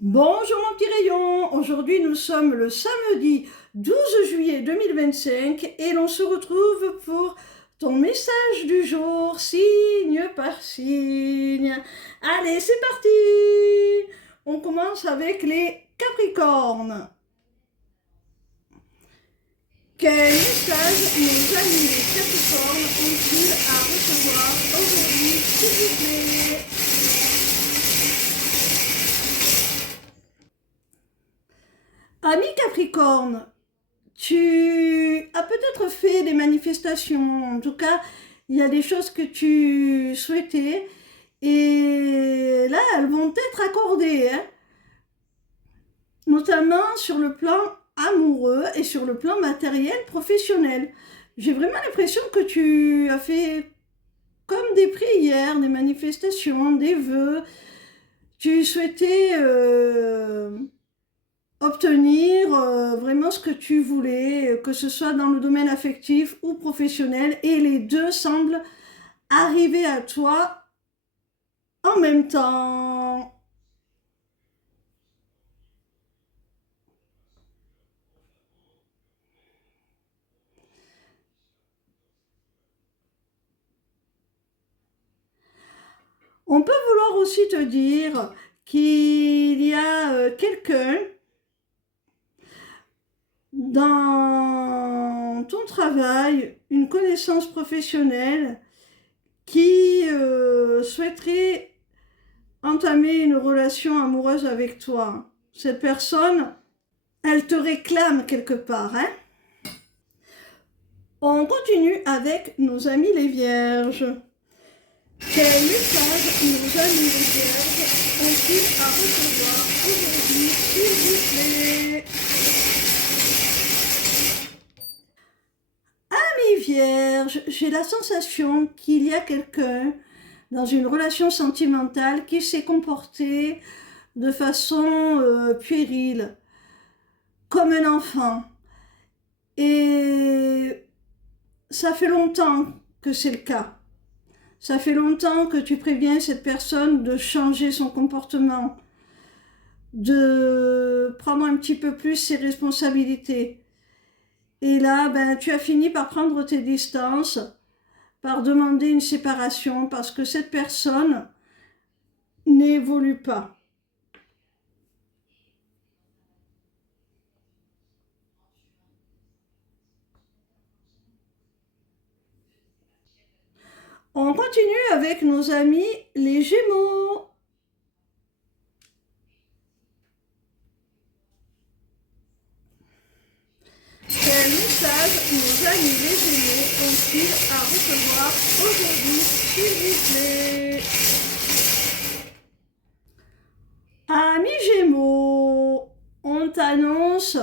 Bonjour mon petit rayon, aujourd'hui nous sommes le samedi 12 juillet 2025 et l'on se retrouve pour ton message du jour, signe par signe. Allez, c'est parti! On commence avec les Capricornes. Quel message nos amis les Capricornes ont-ils à recevoir aujourd'hui, s'il vous plaît? Ami Capricorne, tu as peut-être fait des manifestations, en tout cas, il y a des choses que tu souhaitais, et là, elles vont être accordées, hein, notamment sur le plan amoureux et sur le plan matériel, professionnel. J'ai vraiment l'impression que tu as fait comme des prières, des manifestations, des vœux. Tu souhaitais obtenir vraiment ce que tu voulais, que ce soit dans le domaine affectif ou professionnel, et les deux semblent arriver à toi en même temps. On peut vouloir aussi te dire qu'il y a quelqu'un dans ton travail, une connaissance professionnelle qui souhaiterait entamer une relation amoureuse avec toi. Cette personne, elle te réclame quelque part, hein? On continue avec nos amis les vierges. Quel message nos amis les vierges ont-ils à recevoir aujourd'hui, s'il vous plaît? Amis vierges, j'ai la sensation qu'il y a quelqu'un dans une relation sentimentale qui s'est comporté de façon puérile, comme un enfant. Et ça fait longtemps que c'est le cas. Ça fait longtemps que tu préviens cette personne de changer son comportement, de prendre un petit peu plus ses responsabilités. Et là, tu as fini par prendre tes distances, par demander une séparation, parce que cette personne n'évolue pas. On continue avec nos amis les Gémeaux. Quel message nos amis les Gémeaux ont-ils à recevoir aujourd'hui, s'il vous plaît? Amis Gémeaux, on t'annonce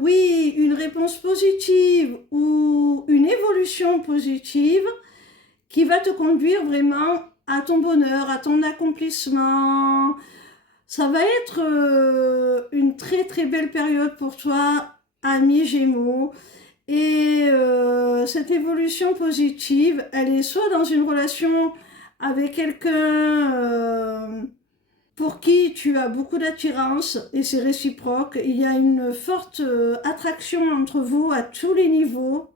oui, une réponse positive ou une évolution positive qui va te conduire vraiment à ton bonheur, à ton accomplissement. Ça va être une très très belle période pour toi, ami Gémeaux. Et cette évolution positive, elle est soit dans une relation avec quelqu'un pour qui tu as beaucoup d'attirance et c'est réciproque. Il y a une forte attraction entre vous à tous les niveaux.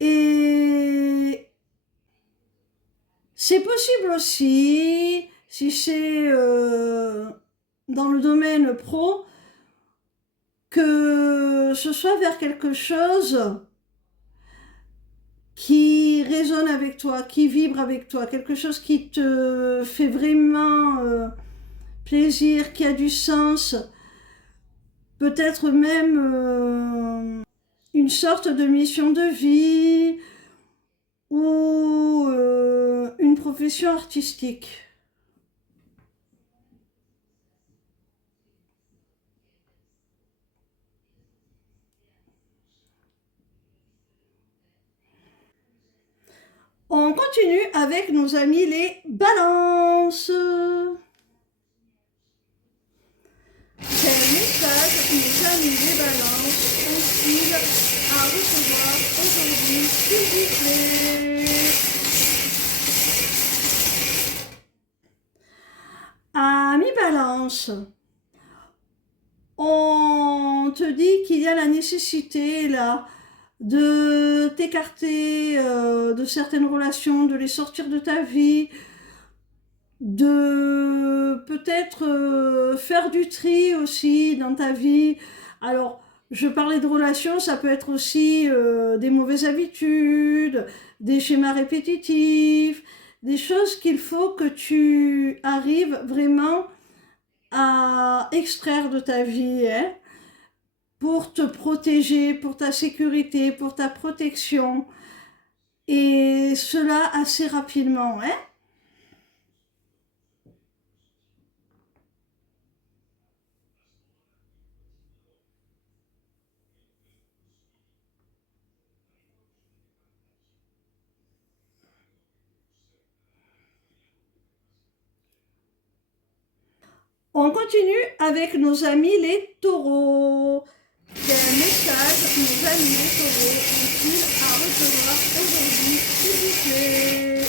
Et c'est possible aussi, si c'est dans le domaine pro, que ce soit vers quelque chose qui résonne avec toi, qui vibre avec toi, quelque chose qui te fait vraiment plaisir, qui a du sens, peut-être même une sorte de mission de vie ou une profession artistique. On continue avec nos amis les balances. Quel message nos amis les balances ont-ils à recevoir aujourd'hui, s'il vous plaît? Ami Balance, on te dit qu'il y a la nécessité là de t'écarter de certaines relations, de les sortir de ta vie, de peut-être faire du tri aussi dans ta vie. Alors, je parlais de relations, ça peut être aussi des mauvaises habitudes, des schémas répétitifs, des choses qu'il faut que tu arrives vraiment à extraire de ta vie, hein, pour te protéger, pour ta sécurité, pour ta protection, et cela assez rapidement, hein. On continue avec nos amis les taureaux. Quel message nos amis les taureaux ont-ils à recevoir aujourd'hui, s'il vous plaît?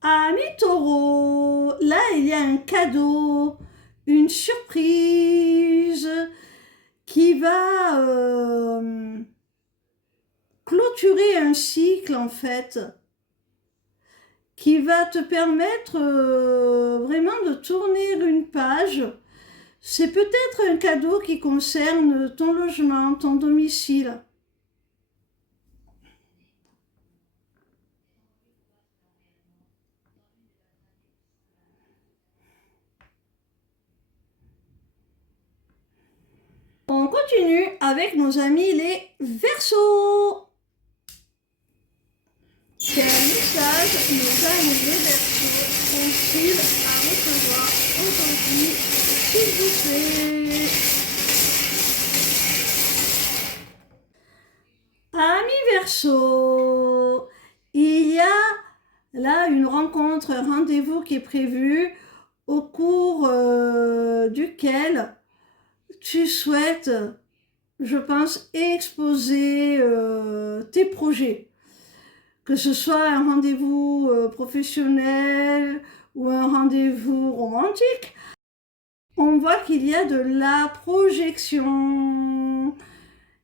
Amis taureaux, là il y a un cadeau, une surprise qui va clôturer un cycle en fait, qui va te permettre vraiment de tourner une page. C'est peut-être un cadeau qui concerne ton logement, ton domicile. On continue avec nos amis les Verseaux. Quel message nos amis les Verseaux ont-ils à recevoir aujourd'hui, s'il vous plaît? Amis Verseaux, il y a là une rencontre, un rendez-vous qui est prévu au cours duquel tu souhaites, je pense, exposer tes projets. Que ce soit un rendez-vous professionnel ou un rendez-vous romantique, on voit qu'il y a de la projection.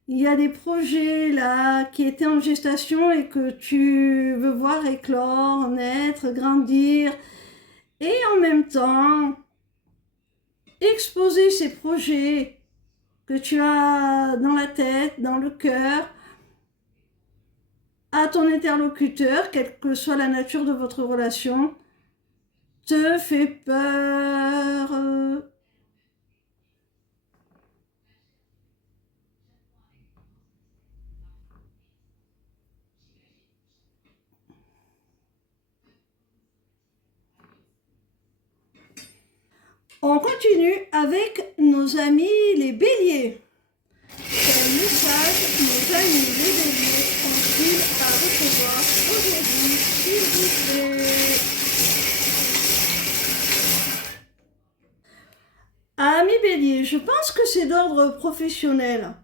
Il y a des projets là qui étaient en gestation et que tu veux voir éclore, naître, grandir. Et en même temps, exposer ces projets que tu as dans la tête, dans le cœur, à ton interlocuteur, quelle que soit la nature de votre relation, te fait peur. On continue avec nos amis les béliers. Quel message nos amis les béliers ont-ils à recevoir aujourd'hui, s'il vous plaît? Amis béliers, je pense que c'est d'ordre professionnel.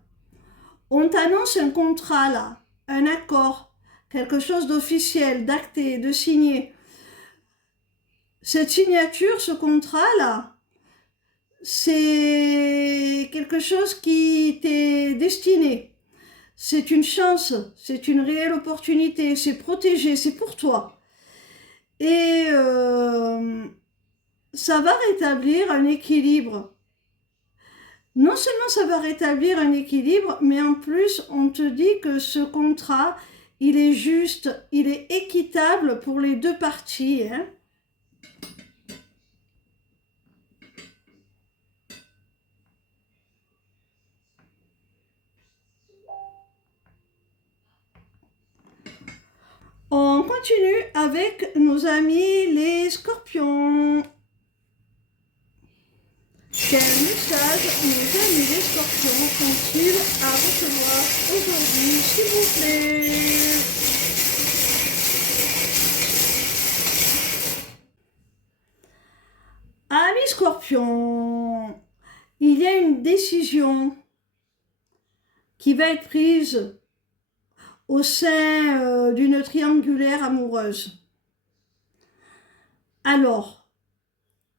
On t'annonce un contrat là, un accord, quelque chose d'officiel, d'acté, de signé. Cette signature, ce contrat là, c'est quelque chose qui t'est destiné. C'est une chance, c'est une réelle opportunité, c'est protégé, c'est pour toi. Et ça va rétablir un équilibre. Non seulement ça va rétablir un équilibre, mais en plus on te dit que ce contrat, il est juste, il est équitable pour les deux parties, hein. On continue avec nos amis les scorpions. Quel message nos amis les scorpions ont-ils à recevoir aujourd'hui, s'il vous plaît? Amis scorpions, il y a une décision qui va être prise au sein d'une triangulaire amoureuse. Alors,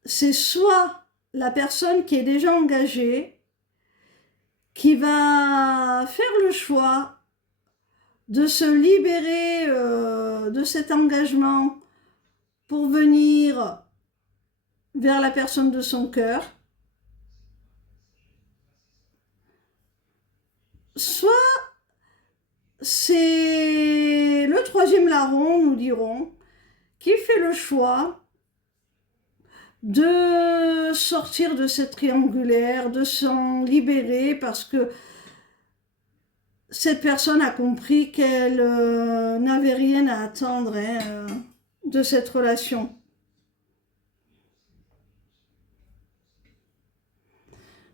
c'est soit la personne qui est déjà engagée, qui va faire le choix de se libérer de cet engagement pour venir vers la personne de son cœur, soit c'est le troisième larron, nous dirons, qui fait le choix de sortir de cette triangulaire, de s'en libérer parce que cette personne a compris qu'elle n'avait rien à attendre de cette relation.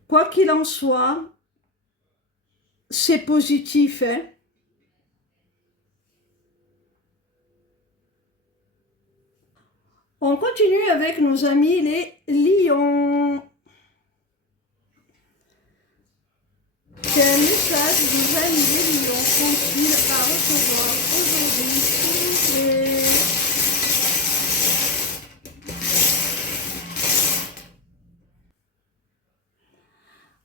Quoi qu'il en soit, c'est positif, hein. On continue avec nos amis les lions. Quel message nos amis les lions ont-ils à recevoir aujourd'hui, s'il vous plaît?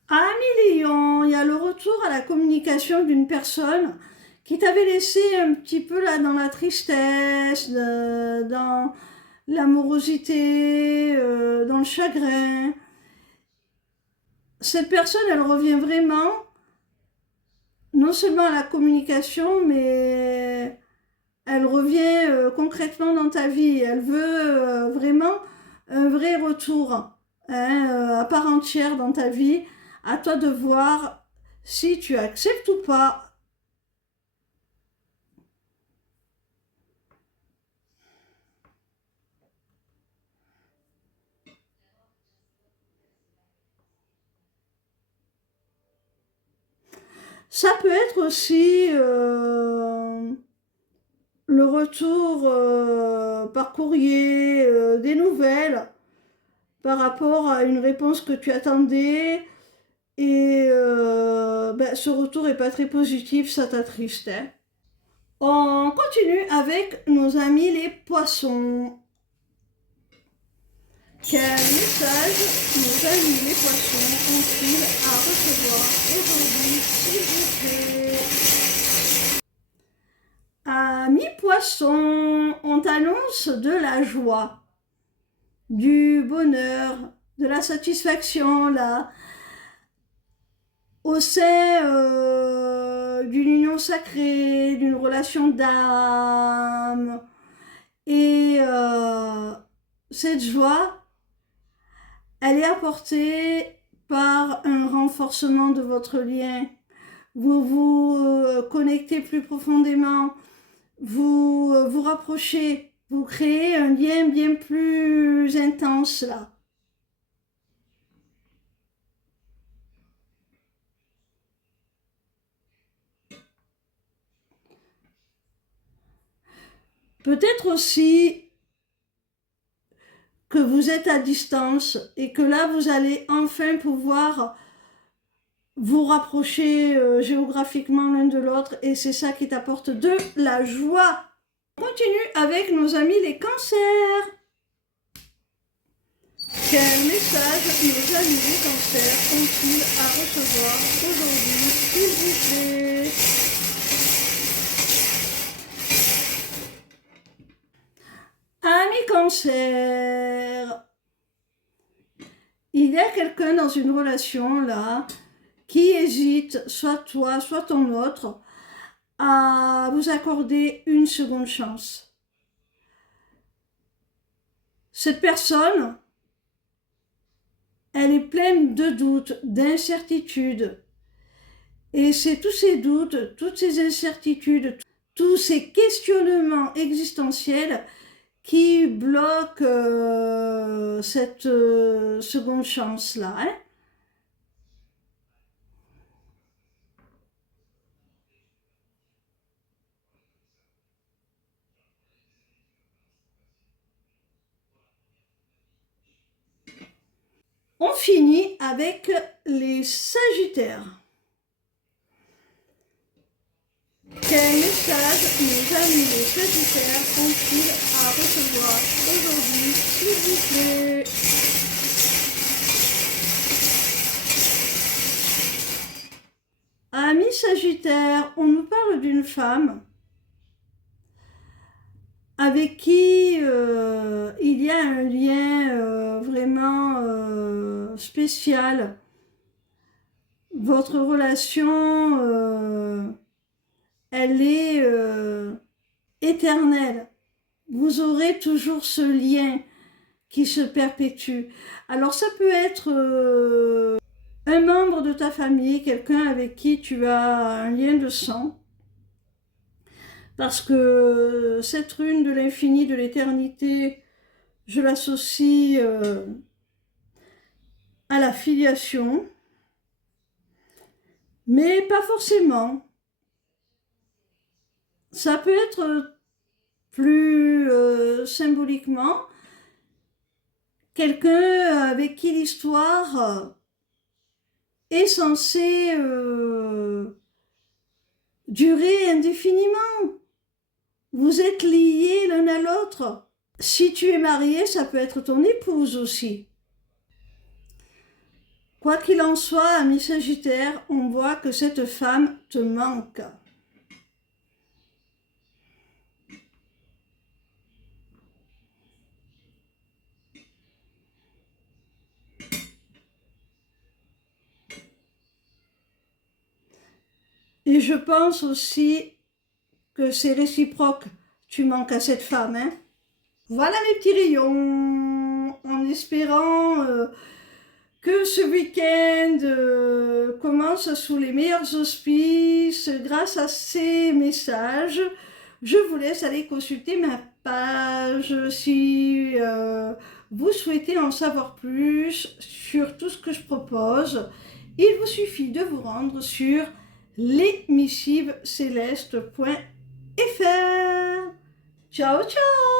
Amis lions, il y a le retour à la communication d'une personne qui t'avait laissé un petit peu là dans la tristesse, dans l'amorosité, dans le chagrin. Cette personne, elle revient vraiment, non seulement à la communication, mais elle revient concrètement dans ta vie. Elle veut vraiment un vrai retour, à part entière dans ta vie. À toi de voir si tu acceptes ou pas. Ça peut être aussi le retour par courrier, des nouvelles par rapport à une réponse que tu attendais et ce retour n'est pas très positif, ça t'attriste, hein. On continue avec nos amis les poissons. Quel message nos amis les poissons ont-ils à recevoir aujourd'hui, s'il vous plaît? Amis poissons, on t'annonce de la joie, du bonheur, de la satisfaction là, au sein d'une union sacrée, d'une relation d'âme. Et cette joie, elle est apportée par un renforcement de votre lien. Vous vous connectez plus profondément, vous vous rapprochez, vous créez un lien bien plus intense là. Peut-être aussi que vous êtes à distance et que là vous allez enfin pouvoir vous rapprocher géographiquement l'un de l'autre et c'est ça qui t'apporte de la joie. On continue avec nos amis les cancers. Quel message nos amis les cancers ont-ils à recevoir aujourd'hui, s'il vous plaît? Amis cancer, il y a quelqu'un dans une relation là qui hésite, soit toi, soit ton autre, à vous accorder une seconde chance. Cette personne, elle est pleine de doutes, d'incertitudes. Et c'est tous ces doutes, toutes ces incertitudes, tous ces questionnements existentiels qui bloquent cette seconde chance-là, hein. On finit avec les Sagittaires. Quel message nos amis les Sagittaires ont-ils à recevoir aujourd'hui, s'il vous plaît? Amis Sagittaires, on nous parle d'une femme avec qui il y a un lien vraiment spécial. Votre relation, elle est éternelle. Vous aurez toujours ce lien qui se perpétue. Alors ça peut être un membre de ta famille, quelqu'un avec qui tu as un lien de sang, parce que cette rune de l'infini, de l'éternité, je l'associe à la filiation, mais pas forcément. Ça peut être plus symboliquement quelqu'un avec qui l'histoire est censée durer indéfiniment. Vous êtes liés l'un à l'autre. Si tu es marié, ça peut être ton épouse aussi. Quoi qu'il en soit, ami Sagittaire, on voit que cette femme te manque. Et je pense aussi que c'est réciproque. Tu manques à cette femme, hein? Voilà mes petits rayons, en espérant que ce week-end commence sous les meilleurs auspices grâce à ces messages. Je vous laisse aller consulter ma page si vous souhaitez en savoir plus sur tout ce que je propose. Il vous suffit de vous rendre sur lesmissivescélestes.fr. Ciao, ciao!